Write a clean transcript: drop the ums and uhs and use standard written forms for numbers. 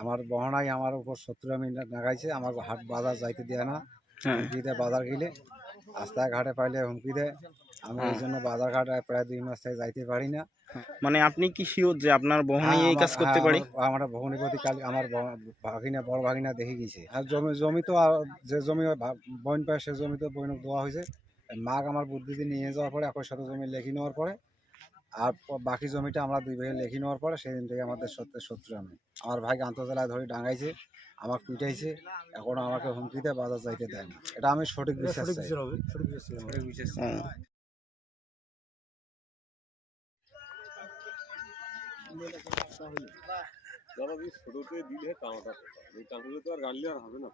আমার বহনায় আমার উপর শত্রু আমি লাগাইছে, আমার হাট বাজার যাইতে দেয় না, হুমকি দেয় বাজার গেলে, রাস্তাঘাটে পাইলে হুমকি দেয়। আমি এই জন্য বাজার ঘাটে প্রায় 2 মাস থেকে যাইতে পারি না। মানে আপনি কি শিওর যে আপনার বহনেই এই কাজ করতে পারে? আমার বহনীপতি কাল আমার ভাগিনা বড় ভাগিনা দেখে গেছে। আর জমি তো আর যে জমি বইন পায় সে জমি তো বইনক দেওয়া হয়েছে। মাগ আমার বুদ্ধিতে নিয়ে যাওয়ার পরে একই সাথে জমি লেখি নেওয়ার পরে আর বাকি জমিটা আমরা 2 ভাই লেখি নেওয়ার পরে সেদিন থেকে আমাদের সত্যি শত্রু আমি। আমার ভাইকে আন্তর্জালায় ধরে ডাঙাইছে, আমাকে পিটাইছে, এখনো আমাকে হুমকি দেয়, বাজার যাইতে দেয় না। এটা আমি সঠিক বিশ্বাস চাই। দাদা ছোটতে দিলে টামাটা এই টাঙ্গুলো তো আর গাড়লে আর হবে না।